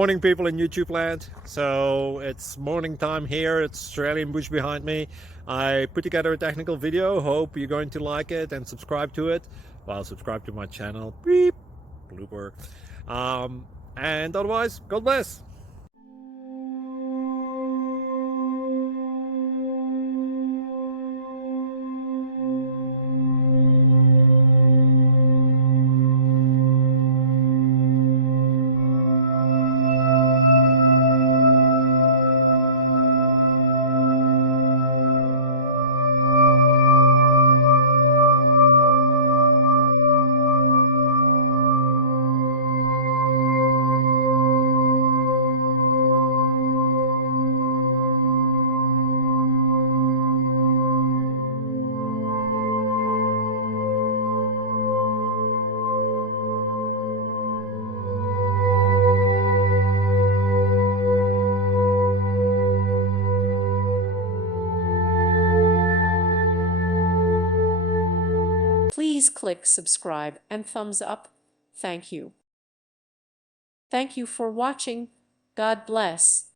Morning, people in YouTube land. So it's morning time here. It's Australian bush behind me. I put together a technical video. Hope you're going to like it and subscribe to it. Well, subscribe to my channel. Beep. Blooper. And otherwise, God bless. Please click subscribe and thumbs up. Thank you. Thank you for watching. God bless.